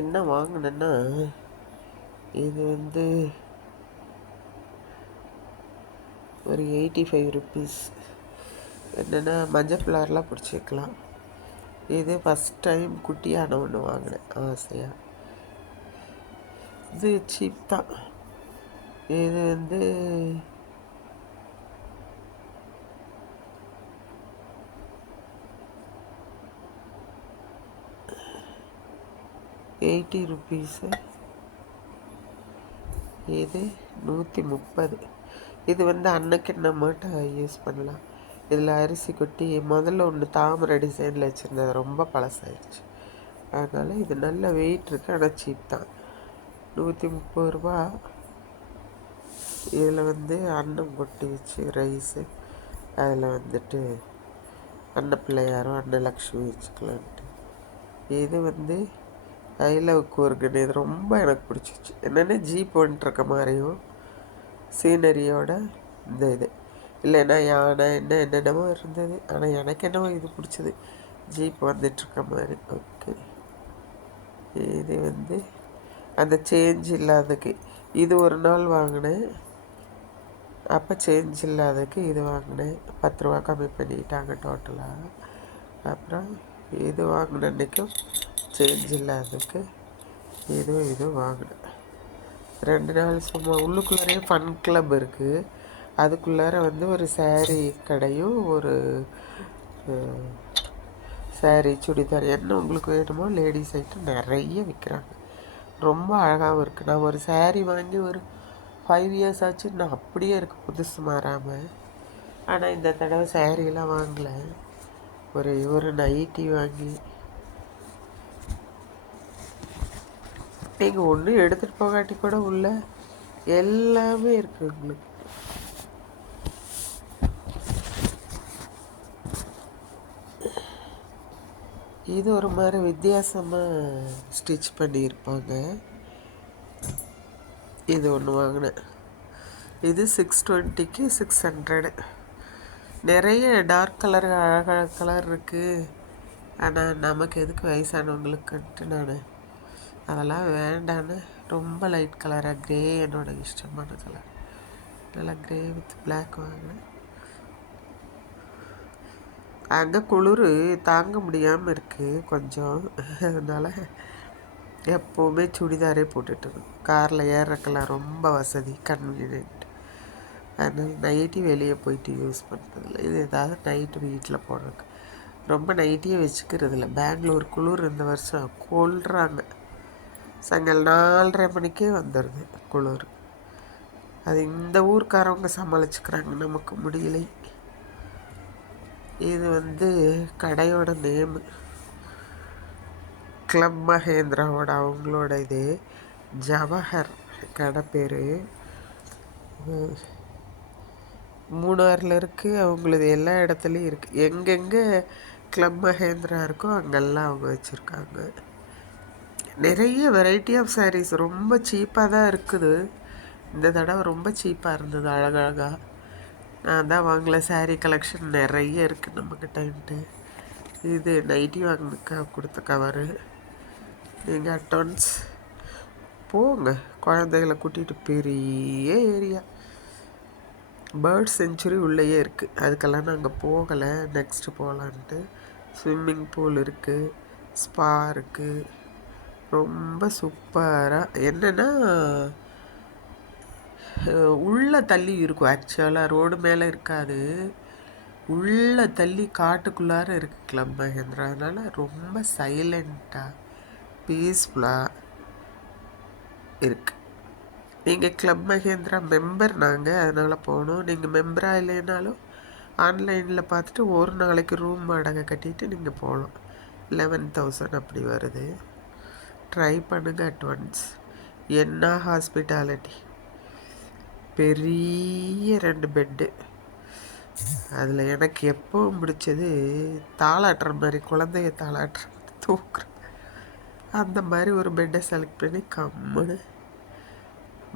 என்ன வாங்கினேன்னா, இது வந்து ஒரு 85 ருப்பீஸ். என்னென்னா மஞ்சள் ஃப்ளவர்லாம் பிடிச்சி வைக்கலாம். இது ஃபஸ்ட் டைம் குட்டியான ஒன்று வாங்கினேன் ஆசையாக. இது சீப் தான். இது வந்து ₹80. இது 130. இது வந்து அன்னைக்கு நம்மகிட்ட யூஸ் பண்ணலாம். இதில் அரிசி கொட்டி முதல்ல ஒன்று தாமரை டிசைனில் வச்சுருந்தது, ரொம்ப பழசாயிடுச்சு. அதனால் இது நல்ல வெயிட் இருக்குது, ஆனால் சீப் தான். 130 ரூபா. இதில் வந்து அன்னம் கொட்டி வச்சு ரைஸு, அதில் வந்துட்டு அன்னப்பிள்ளையாரும் அன்னலக்ஷ்மி வச்சுக்கலான்ட்டு. இது வந்து ஐ லவ் கூர்கன். இது ரொம்ப எனக்கு பிடிச்சிச்சு. என்னென்னா ஜீப் வந்துட்டுருக்க மாதிரியும் சீனரியோட இந்த இது இல்லைன்னா யானை என்னென்னமோ இருந்தது. ஆனால் எனக்கு என்னவோ இது பிடிச்சது, ஜீப் வந்துட்டுருக்க மாதிரி. ஓகே, இது வந்து அந்த சேஞ்ச் இல்லாததுக்கு இது ஒரு நாள் வாங்கினேன். அப்போ சேஞ்ச் இல்லாததுக்கு இது வாங்கினேன். 10 ரூபா கம்மி பண்ணிட்டாங்க டோட்டலாக. அப்புறம் இது வாங்கின அன்றைக்கும் சேஞ்ச் இல்லாததுக்கு இது வாங்கினேன். 2 நாள் சும்மா. உள்ளுக்குள்ளாரே ஃபன் கிளப் இருக்குது. அதுக்குள்ளார வந்து ஒரு சாரீ கடையும் ஒரு சாரீ சுடிதார் என்ன உங்களுக்கு வேணுமோ லேடிஸ் ஐட்டம் நிறைய விற்கிறாங்க. ரொம்ப அழகாகவும் இருக்குது. நான் ஒரு சாரீ வாங்கி ஒரு 5 இயர்ஸ் ஆச்சு, நான் அப்படியே இருக்குது, புதுசு மாறாமல். ஆனால் இந்த தடவை சாரீலாம் வாங்கலை, ஒரு நைட்டி வாங்கி. நீங்கள் ஒன்றும் எடுத்துகிட்டு போகாட்டி கூட உள்ள எல்லாமே இருக்குது உங்களுக்கு. இது ஒரு மாதிரி வித்தியாசமாக ஸ்டிச் பண்ணியிருப்பாங்க. இது ஒன்று வாங்கினேன். இது 620க்கு 600. நிறைய டார்க் கலர் அழகழக கலர் இருக்குது. ஆனால் நமக்கு எதுக்கு, வயசானவங்களுக்குன்ட்டு நான் அதெல்லாம் வேண்டான்னு ரொம்ப லைட் கலராக க்ரே என்னோட இஷ்டமான கலர், நல்லா க்ரே வித் பிளாக் வாங்கினேன். அங்கே குளிர் தாங்க முடியாமல் இருக்குது கொஞ்சம். அதனால் எப்போவுமே சுடிதாரே போட்டுட்டுருக்கோம். காரில் ஏறக்கெல்லாம் ரொம்ப வசதி, கன்வீனியன்ட். அதனால் நைட்டி வெளியே போயிட்டு யூஸ் பண்ணுறதில்ல. இது ஏதாவது நைட்டு வீட்டில் போடுறதுக்கு. ரொம்ப நைட்டியே வச்சுக்கிறது இல்லை. பெங்களூர் குளிர் இந்த வருஷம் கொள்றாங்க. சாயங்காலம் 4:30 மணிக்கே வந்துடுது குளிர். அது இந்த ஊருக்காரவங்க சமாளிச்சுக்கிறாங்க, நமக்கு முடியலை. இது வந்து கடையோட நேமு கிளப் மஹேந்திராவோட, அவங்களோட இது ஜவஹர் கடை பேர். மூணாரில் இருக்குது அவங்களது, எல்லா இடத்துலையும் இருக்குது. எங்கெங்கே கிளப் மஹேந்திரா இருக்கோ அங்கெல்லாம் அவங்க வச்சுருக்காங்க. நிறைய வெரைட்டி ஆஃப் சாரீஸ் ரொம்ப சீப்பாக தான் இருக்குது. இந்த தடவை ரொம்ப சீப்பாக இருந்தது, அழகழகாக. நான் தான் வாங்கலை. சாரீ கலெக்ஷன் நிறைய இருக்குது நம்மக்கிட்டன்ட்டு. இது நைட்டி வாங்கினுக்கா கொடுத்த கவரு. நீங்கள் அட்வான்ஸ் போங்க, குழந்தைகளை கூட்டிகிட்டு. பெரிய ஏரியா, பேர்ட் செஞ்சுரி உள்ளேயே இருக்குது. அதுக்கெல்லாம் நாங்கள் போகலை, நெக்ஸ்ட்டு போகலான்ட்டு. ஸ்விம்மிங் பூல் இருக்குது, ஸ்பா இருக்குது, ரொம்ப சூப்பராக. என்னென்னா உள்ளே தள்ளி இருக்கும். ஆக்சுவலாக ரோடு மேலே இருக்காது, உள்ளே தள்ளி காட்டுக்குள்ளார இருக்குது கிளப் மஹேந்திரா. அதனால் ரொம்ப சைலண்ட்டாக பீஸ்ஃபுல்லாக இருக்குது. நீங்கள் கிளப் மஹேந்திரா மெம்பர் நாங்கள், அதனால் போகணும். நீங்கள் மெம்பராக இல்லைனாலும் ஆன்லைனில் பார்த்துட்டு ஒரு நாளைக்கு ரூம் வாடகை கட்டிட்டு நீங்கள் போகலாம். 11,000 அப்படி வருது. ட்ரை பண்ணுங்கள் அட்வான்ஸ். என்ன ஹாஸ்பிட்டாலிட்டி, பெரிய 2 பெட்டு. அதில் எனக்கு எப்பவும் பிடிச்சது தாளாட்டுற மாதிரி, குழந்தைய தாளாட்டுற தூக்குற அந்த மாதிரி ஒரு பெட்டை செலக்ட் பண்ணி கம்முன்னு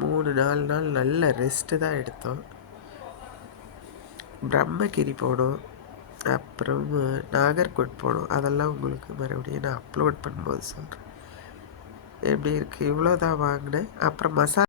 3-4 நாள் நல்ல ரெஸ்ட்டு தான் எடுத்தோம். பிரம்மகிரி போனோம், அப்புறம் நாகர்கோட் போனோம். அதெல்லாம் உங்களுக்கு மறுபடியும் நான் அப்லோட் பண்ணும்போது சொல்கிறேன். எப்படி இருக்குது, இவ்வளோ தான் வாங்கினேன். அப்புறம் மசாலா